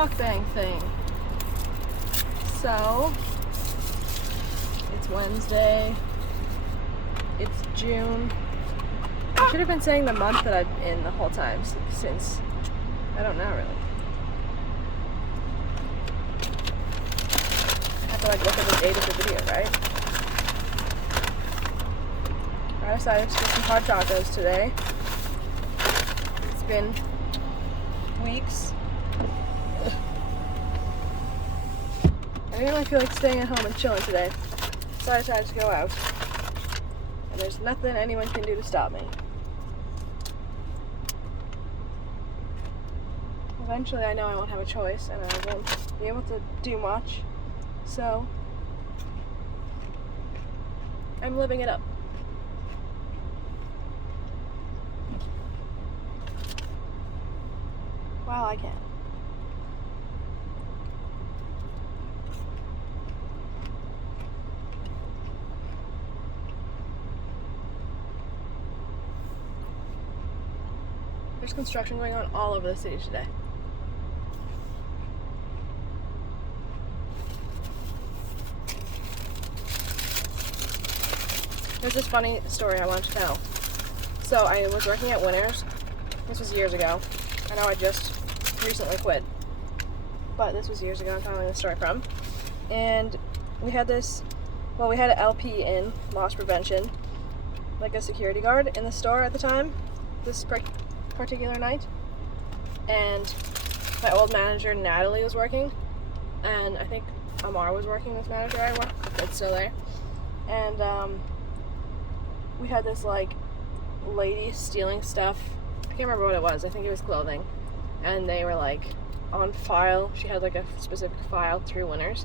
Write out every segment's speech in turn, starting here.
mukbang thing. So, it's Wednesday. It's June. I should have been saying the month that I'm in the whole time since I don't know really. I have to like look at the date of the video, right? I decided to get some hot tacos today. It's been weeks. I didn't really feel like staying at home and chilling today, so I decided to go out. And there's nothing anyone can do to stop me. Eventually I know I won't have a choice and I won't be able to do much, so I'm living it up. While I can. There's construction going on all over the city today. There's this funny story I wanted to tell. So I was working at Winners. This was years ago. I know I just recently quit, but this was years ago I'm telling the story from. And we had we had an LP in loss prevention, like a security guard in the store at the time, this particular night. And my old manager Natalie was working, and I think Amar was working with manager I work. It's still there. And we had this like lady stealing stuff. I can't remember what it was. I think it was clothing. And they were like on file. She had like a specific file through Winners.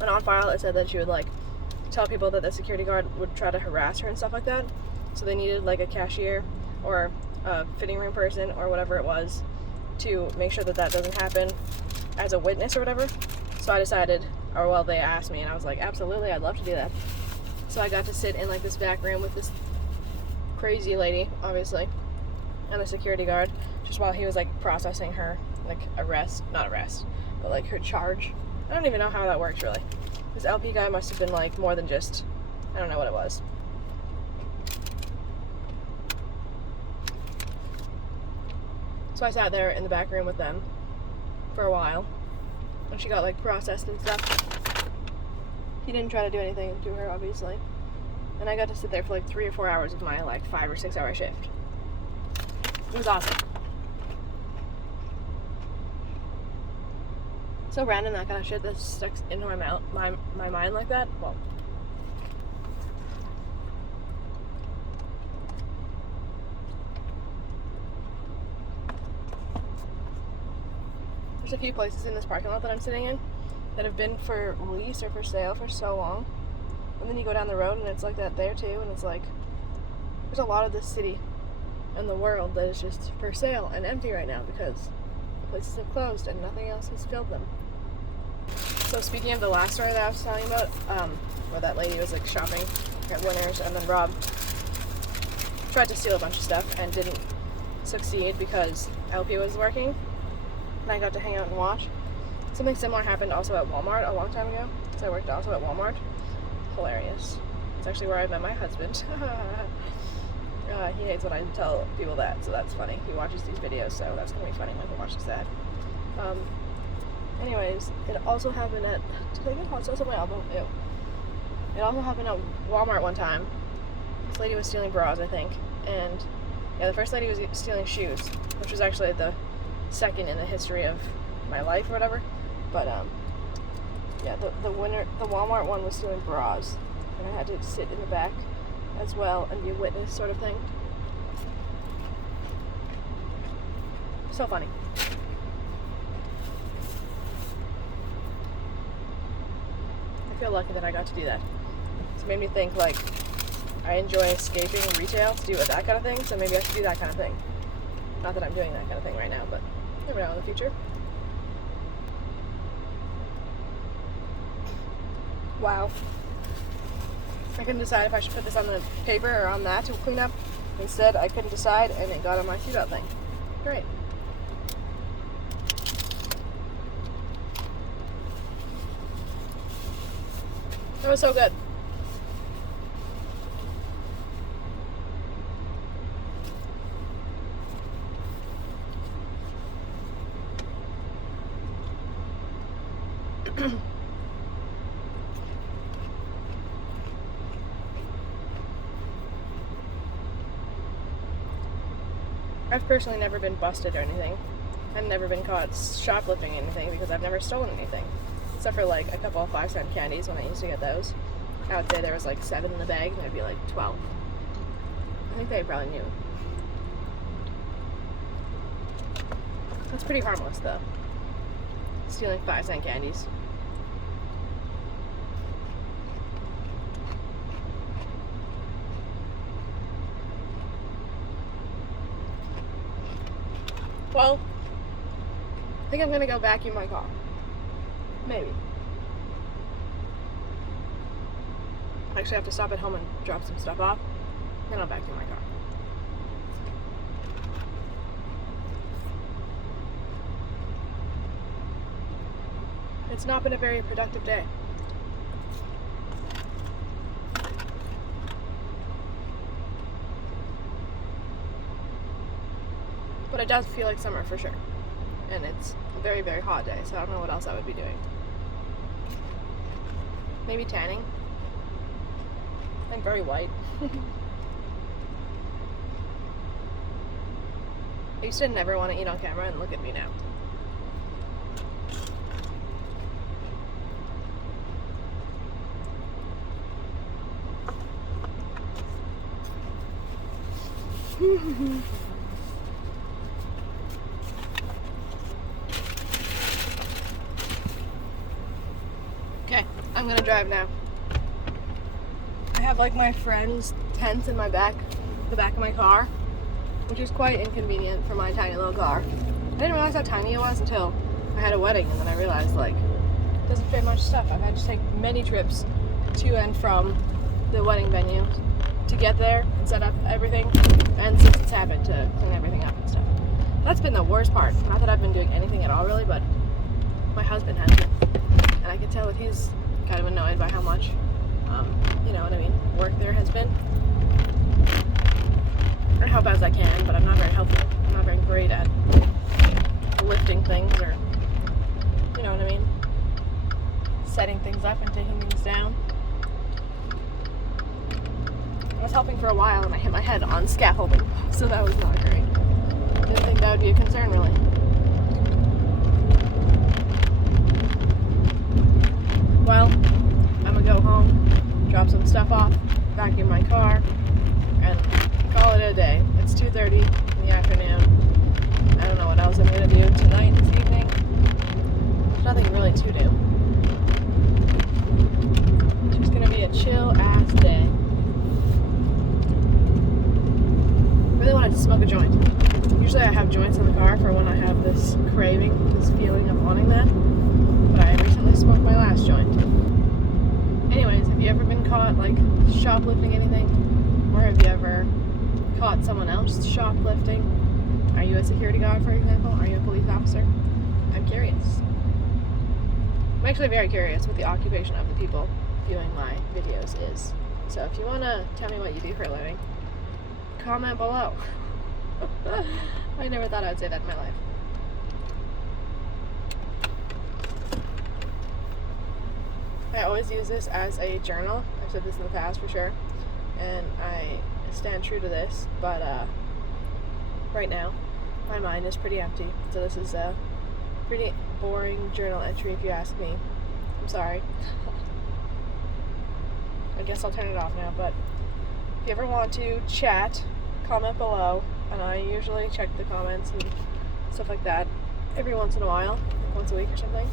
And on file it said that she would like tell people that the security guard would try to harass her and stuff like that. So they needed like a cashier or a fitting room person or whatever it was to make sure that that doesn't happen as a witness or whatever. So I decided, or well, they asked me and I was like, absolutely, I'd love to do that. So I got to sit in like this back room with this crazy lady, obviously, and the security guard, just while he was like processing her like not arrest, but like her charge. I don't even know how that works really. This LP guy must have been like more than just, I don't know what it was. So I sat there in the back room with them for a while, and she got like processed and stuff. He didn't try to do anything to her, obviously. And I got to sit there for like 3 or 4 hours of my like 5 or 6 hour shift. It was awesome. So random, that kind of shit that sticks into my mind like that. Well, there's a few places in this parking lot that I'm sitting in that have been for lease or for sale for so long, and then you go down the road and it's like that there too, and it's like there's a lot of this city and the world that is just for sale and empty right now because the places have closed and nothing else has filled them. So speaking of the last story that I was telling about, where that lady was like shopping at Winners and then Rob tried to steal a bunch of stuff and didn't succeed because LP was working, and I got to hang out and watch. Something similar happened also at Walmart a long time ago. So I worked also at Walmart. Hilarious. It's actually where I met my husband. He hates when I tell people that, so that's funny. He watches these videos, so that's gonna be funny when he watches that. Anyways, it also happened at, did I get hot sauce on my elbow? Ew. It also happened at Walmart one time. This lady was stealing bras, I think. And yeah, the first lady was stealing shoes, which was actually the second in the history of my life or whatever. But yeah, the Walmart one was stealing bras, and I had to sit in the back as well and be a witness sort of thing. So funny. I feel lucky that I got to do that. It made me think like I enjoy escaping retail to do that kind of thing, so maybe I should do that kind of thing. Not that I'm doing that kind of thing right now, but never know in the future. Wow. I couldn't decide if I should put this on the paper or on that to clean up Instead, I couldn't decide, and it got on my seatbelt thing. Great. That was so good. I've personally never been busted or anything. I've never been caught shoplifting anything because I've never stolen anything. Except for like a couple of 5-cent candies when I used to get those. I would say there was like 7 in the bag and there'd be like 12. I think they probably knew. That's pretty harmless though. Stealing 5-cent candies. Well, I think I'm gonna go vacuum my car. Maybe. I actually have to stop at home and drop some stuff off. Then I'll vacuum my car. It's not been a very productive day. But it does feel like summer for sure. And it's a very, very hot day, so I don't know what else I would be doing. Maybe tanning. I'm very white. I used to never want to eat on camera, and look at me now. Okay, I'm gonna drive now. I have like my friend's tent in the back of my car, which is quite inconvenient for my tiny little car. I didn't realize how tiny it was until I had a wedding, and then I realized like it doesn't fit much stuff. I've had to take many trips to and from the wedding venue to get there and set up everything, and since it's happened, to clean everything up and stuff. That's been the worst part. Not that I've been doing anything at all really, but my husband has been, and I can tell that he's kind of annoyed by how much, you know what I mean, work there has been. I help as I can, but I'm not very helpful. I'm not very great at lifting things, or, you know what I mean, setting things up and taking things down. I was helping for a while and I hit my head on scaffolding, so that was not great. Didn't think that would be a concern really. Well, I'm gonna go home, drop some stuff off, vacuum my car, and call it a day. It's 2:30 in the afternoon. I don't know what else I'm gonna do tonight, this evening. There's nothing really to do. It's just gonna be a chill ass day. I really wanted to smoke a joint. Usually I have joints in the car for when I have this craving, this feeling of wanting that. But I recently smoked my last joint. Anyways, have you ever been caught like shoplifting anything? Or have you ever caught someone else shoplifting? Are you a security guard, for example? Are you a police officer? I'm curious. I'm actually very curious what the occupation of the people viewing my videos is. So if you want to tell me what you do for a living, comment below. I never thought I would say that in my life. I always use this as a journal. I've said this in the past for sure, and I stand true to this, but right now my mind is pretty empty, so this is a pretty boring journal entry if you ask me. I'm sorry. I guess I'll turn it off now, but if you ever want to chat, comment below, and I usually check the comments and stuff like that every once in a while, like once a week or something,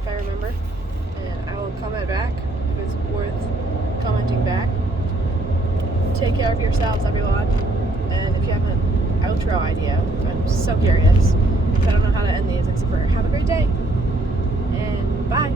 if I remember, and I will comment back if it's worth commenting back. Take care of yourselves, everyone, and if you have an outro idea, I'm so curious, because I don't know how to end these except for have a great day, and bye.